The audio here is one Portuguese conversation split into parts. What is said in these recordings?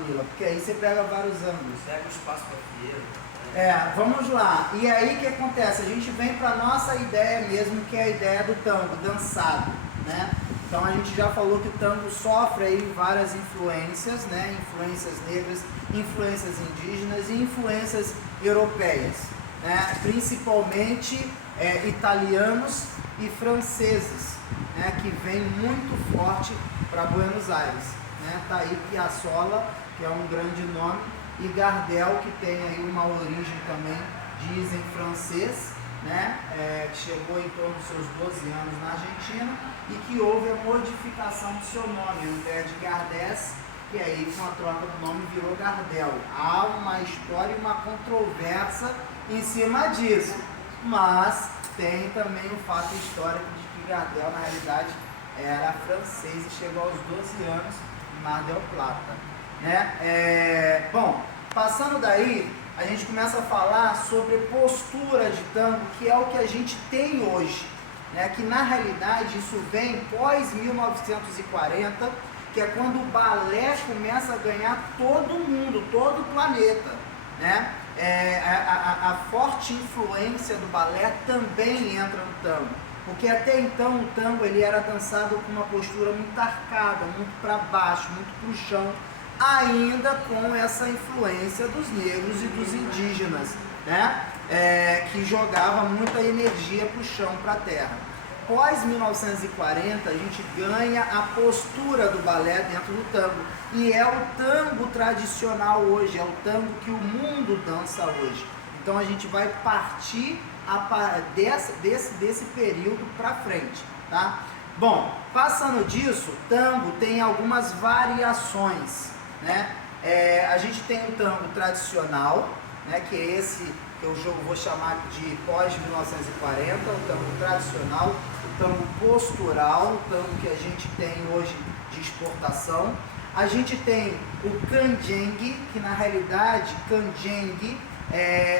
Manila, porque aí você pega vários ângulos. Pega o espaço para fieira. Vamos lá. E aí o que acontece? A gente vem para nossa ideia mesmo, que é a ideia do tango, dançado, né? Então a gente já falou que o tango sofre aí várias influências, né? Influências negras, influências indígenas e influências europeias, né? Principalmente italianos e franceses, né? Que vem muito forte para Buenos Aires, né? Tá aí Piazzolla, que é um grande nome, e Gardel, que tem aí uma origem também, dizem francês, né? Que chegou em torno dos seus 12 anos na Argentina e que houve a modificação do seu nome, ao invés de Gardés, que aí com a troca do nome virou Gardel. Há uma história e uma controvérsia em cima disso, mas tem também o fato histórico de que Gardel na realidade era francês e chegou aos 12 anos em Mar del Plata, né? Bom, passando daí, a gente começa a falar sobre postura de tango, que é o que a gente tem hoje, né? Que na realidade isso vem pós 1940, que é quando o balé começa a ganhar todo mundo, todo o planeta, né? A forte influência do balé também entra no tango, porque até então o tango ele era dançado com uma postura muito arcada, muito para baixo, muito para o chão, ainda com essa influência dos negros e dos indígenas, né? Que jogava muita energia para o chão, para a terra. Pós 1940, a gente ganha a postura do balé dentro do tango, e é o tango tradicional hoje, é o tango que o mundo dança hoje. Então a gente vai partir desse período para frente, tá? Bom, passando disso, tango tem algumas variações, né? A gente tem o tango tradicional, né, que é esse que eu vou chamar de pós-1940, o tango tradicional, o tango postural, o tango que a gente tem hoje de exportação. A gente tem o canjengue, que na realidade, canjengue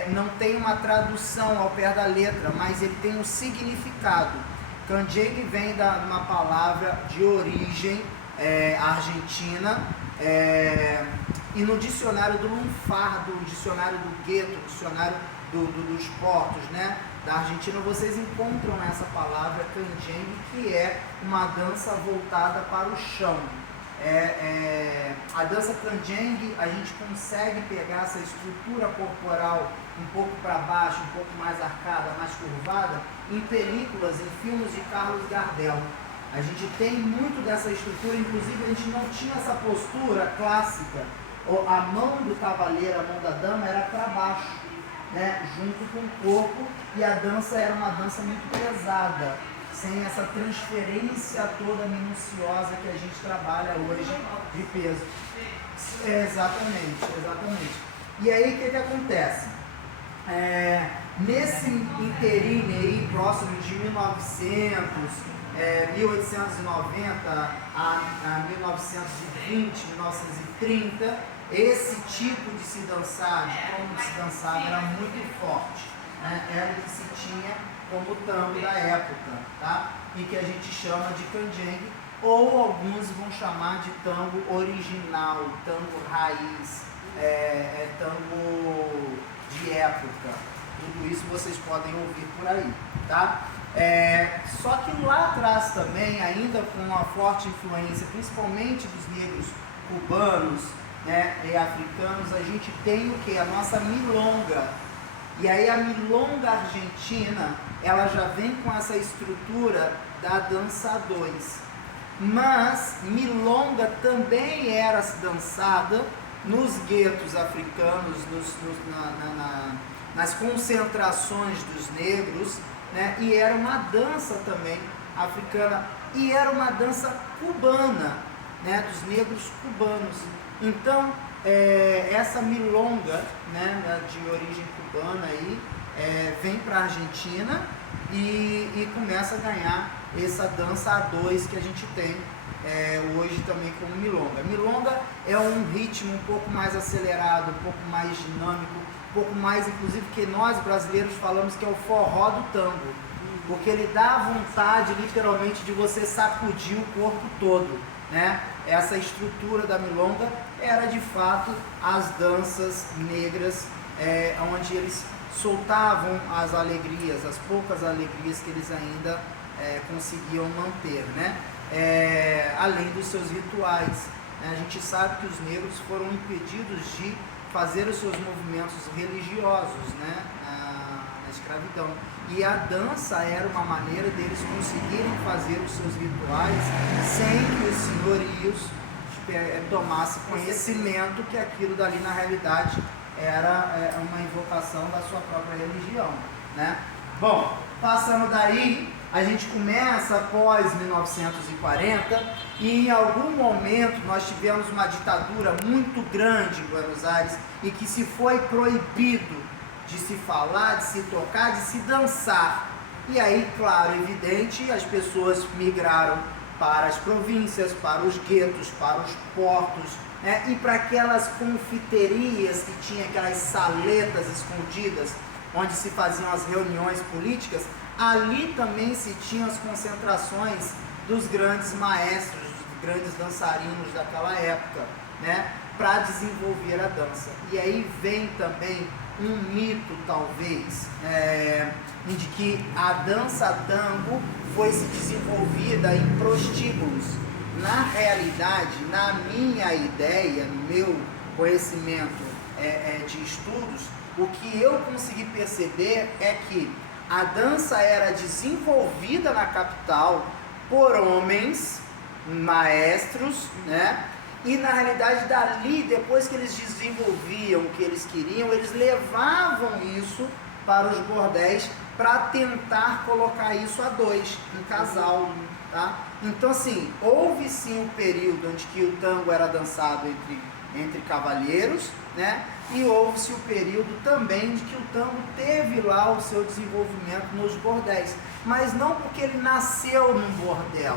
não tem uma tradução ao pé da letra, mas ele tem um significado. Canjengue vem de uma palavra de origem argentina, e no dicionário do lunfardo, no dicionário do gueto, no dicionário dos portos, né, da Argentina, vocês encontram essa palavra canjengue, que é uma dança voltada para o chão. A dança canjengue, a gente consegue pegar essa estrutura corporal um pouco para baixo, um pouco mais arcada, mais curvada, em películas, em filmes de Carlos Gardel. A gente tem muito dessa estrutura, inclusive a gente não tinha essa postura clássica. A mão do cavaleiro, a mão da dama era para baixo, né, junto com o corpo, e a dança era uma dança muito pesada, sem essa transferência toda minuciosa que a gente trabalha hoje de peso. Exatamente. E aí o que acontece? Nesse inteirinho aí, próximo de 1890 a 1920, 1930, esse tipo de se dançar, de como se dançava, era muito forte, né? Era o que se tinha como tango da época, tá? E que a gente chama de canjengue, ou alguns vão chamar de tango original, tango raiz, tango de época. Tudo isso vocês podem ouvir por aí, tá? Só que lá atrás também, ainda com uma forte influência, principalmente dos negros cubanos, né, e africanos, a gente tem o que? A nossa milonga. E aí a milonga argentina, ela já vem com essa estrutura da dança 2. Mas milonga também era dançada nos guetos africanos, nas concentrações dos negros, né? E era uma dança também africana, e era uma dança cubana, né? Dos negros cubanos. Então, essa milonga, né, de origem cubana aí, vem para a Argentina e começa a ganhar essa dança A2 que a gente tem hoje também como milonga. Milonga é um ritmo um pouco mais acelerado, um pouco mais dinâmico, um pouco mais, inclusive, que nós brasileiros falamos que é o forró do tango, porque ele dá vontade literalmente de você sacudir o corpo todo. né? Essa estrutura da milonga era de fato as danças negras, onde eles soltavam as alegrias, as poucas alegrias que eles ainda conseguiam manter, né? Além dos seus rituais, né? A gente sabe que os negros foram impedidos de fazer os seus movimentos religiosos, né? Na escravidão, e a dança era uma maneira deles conseguirem fazer os seus rituais sem que os senhorios tomassem conhecimento que aquilo dali na realidade era uma invocação da sua própria religião, né? Bom, passando daí, a gente começa após 1940 e em algum momento nós tivemos uma ditadura muito grande em Buenos Aires e que se foi proibido de se falar, de se tocar, de se dançar. E aí, claro, evidente, as pessoas migraram para as províncias, para os guetos, para os portos, né? E para aquelas confiterias que tinha aquelas saletas escondidas, onde se faziam as reuniões políticas. Ali também se tinham as concentrações dos grandes maestros, dos grandes dançarinos daquela época, né? Para desenvolver a dança. E aí vem também um mito, talvez, de que a dança tango foi se desenvolvida em prostíbulos. Na realidade, na minha ideia, no meu conhecimento de estudos, o que eu consegui perceber é que a dança era desenvolvida na capital por homens, maestros, né? E na realidade dali, depois que eles desenvolviam o que eles queriam, eles levavam isso para os bordéis para tentar colocar isso a dois, em casal, tá? Então assim, houve sim um período onde que o tango era dançado entre cavalheiros, né? E houve-se o período também de que o tango teve lá o seu desenvolvimento nos bordéis, mas não porque ele nasceu num bordel,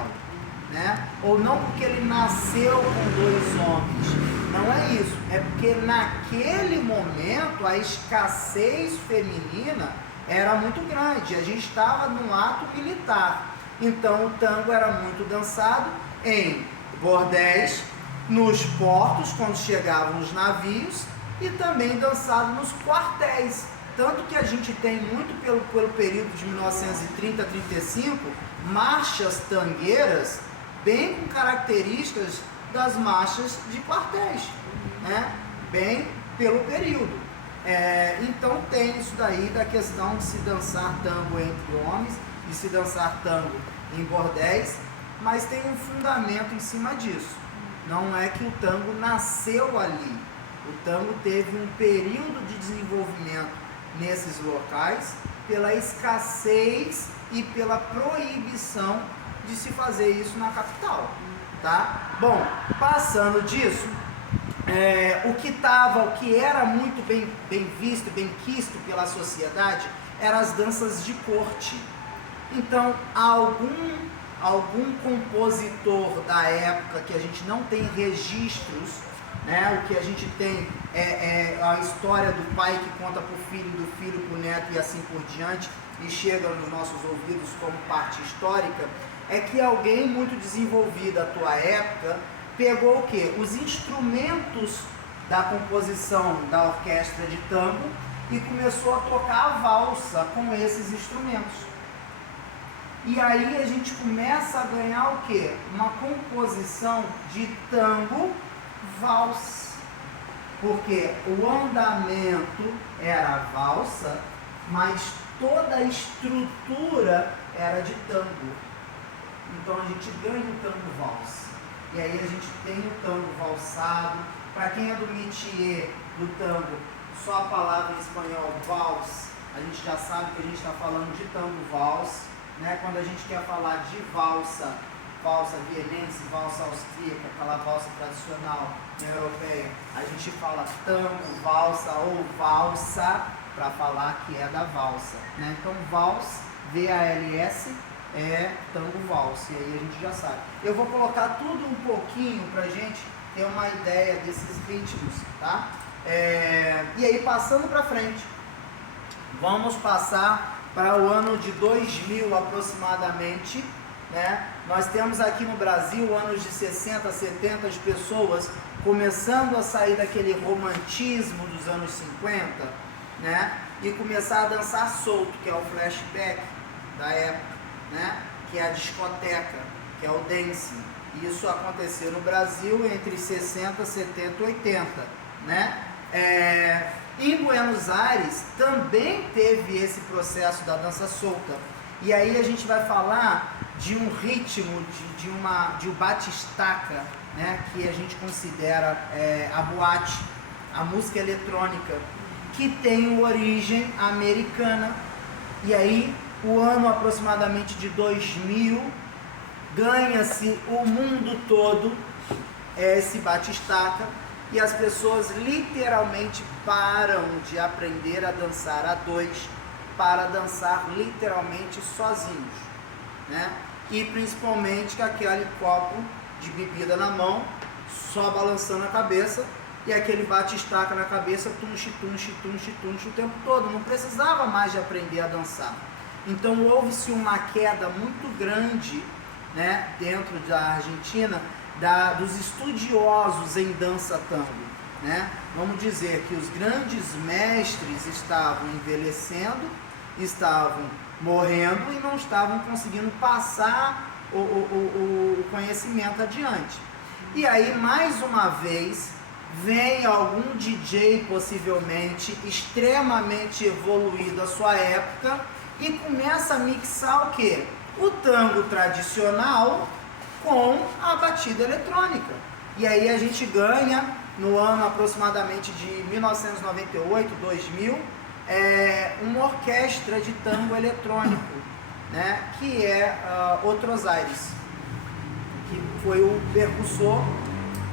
né? Ou não porque ele nasceu com dois homens, não é isso, é porque naquele momento a escassez feminina era muito grande, a gente estava num ato militar, então o tango era muito dançado em bordéis, nos portos, quando chegavam os navios, e também dançado nos quartéis, tanto que a gente tem muito pelo período de 1930 a 35, marchas tangueiras bem com características das marchas de quartéis, né? Bem pelo período. Então tem isso daí da questão de se dançar tango entre homens, de se dançar tango em bordéis, mas tem um fundamento em cima disso. Não é que o tango nasceu ali. O tango teve um período de desenvolvimento nesses locais pela escassez e pela proibição de se fazer isso na capital, tá? Bom, passando disso, o que era muito bem visto, bem quisto pela sociedade, eram as danças de corte. Então, algum compositor da época que a gente não tem registros, né? O que a gente tem é a história do pai que conta para o filho, do filho para o neto e assim por diante, e chega nos nossos ouvidos como parte histórica, é que alguém muito desenvolvido da tua época pegou o quê? Os instrumentos da composição da orquestra de tango e começou a tocar a valsa com esses instrumentos. E aí a gente começa a ganhar o quê? Uma composição de tango valsa. Porque o andamento era a valsa, mas toda a estrutura era de tango. Então a gente ganha o tango valsa. E aí a gente tem o tango valsado. Para quem é do métier do tango, só a palavra em espanhol vals, a gente já sabe que a gente está falando de tango vals, né? Quando a gente quer falar de valsa, valsa vienense, valsa austríaca, aquela valsa tradicional europeia, a gente fala tango, valsa ou valsa para falar que é da valsa, né? Então vals, V-A-L-S, é tango valsa, e aí a gente já sabe. Eu vou colocar tudo um pouquinho para a gente ter uma ideia desses ritmos, tá? E aí passando para frente, vamos passar para o ano de 2000 aproximadamente, né? Nós temos aqui no Brasil, anos de 60, 70, as pessoas começando a sair daquele romantismo dos anos 50, né? E começar a dançar solto, que é o flashback da época, né? Que é a discoteca, que é o dancing. Isso aconteceu no Brasil entre 60, 70 e 80, né? Em Buenos Aires também teve esse processo da dança solta. E aí a gente vai falar de um ritmo, de um batistaca, né? Que a gente considera a boate, a música eletrônica, que tem origem americana. E aí, o ano aproximadamente de 2000, ganha-se o mundo todo esse batistaca, e as pessoas literalmente param de aprender a dançar a dois para dançar literalmente sozinhos, né? E principalmente com aquele copo de bebida na mão, só balançando a cabeça, e aquele bate-estaca na cabeça, tunche, tunche, tunche, tunche o tempo todo. Não precisava mais de aprender a dançar. Então houve-se uma queda muito grande, né, dentro da Argentina, dos estudiosos em dança tango, né? Vamos dizer que os grandes mestres estavam envelhecendo, estavam morrendo e não estavam conseguindo passar o conhecimento adiante. E aí, mais uma vez, vem algum DJ, possivelmente extremamente evoluído à sua época, e começa a mixar o quê? O tango tradicional com a batida eletrônica. E aí a gente ganha, no ano aproximadamente de 1998, 2000, uma orquestra de tango eletrônico, né? Que é Otros Aires, que foi o percussor.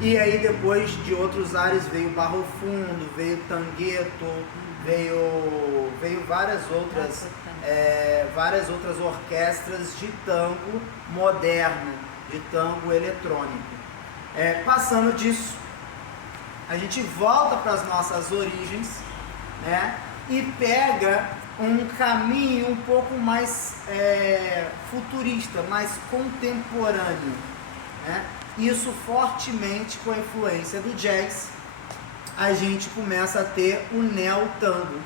E aí depois de Outros Ares veio Barro Fundo, veio Tangueto, veio várias outras orquestras de tango moderno, de tango eletrônico. Passando disso, a gente volta para as nossas origens, né? E pega um caminho um pouco mais futurista, mais contemporâneo, né? Isso fortemente com a influência do jazz, a gente começa a ter o neo-tango,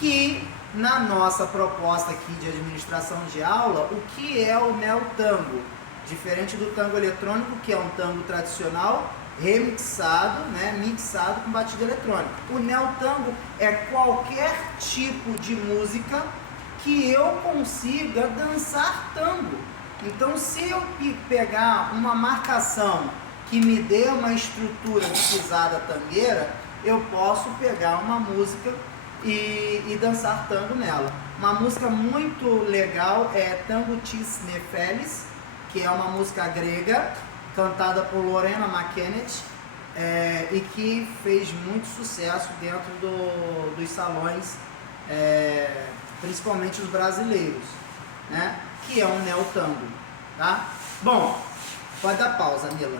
que na nossa proposta aqui de administração de aula, o que é o neo-tango? Diferente do tango eletrônico, que é um tango tradicional, remixado, né, mixado com batida eletrônica. O neo-tango é qualquer tipo de música que eu consiga dançar tango. Então, se eu pegar uma marcação que me dê uma estrutura de pisada tangueira, eu posso pegar uma música e dançar tango nela. Uma música muito legal é Tango Tis Nefelis, que é uma música grega, cantada por Lorena McKennitt, e que fez muito sucesso dentro dos salões, principalmente os brasileiros, né? Que é um neo-tango, tá? Bom, pode dar pausa, Mila.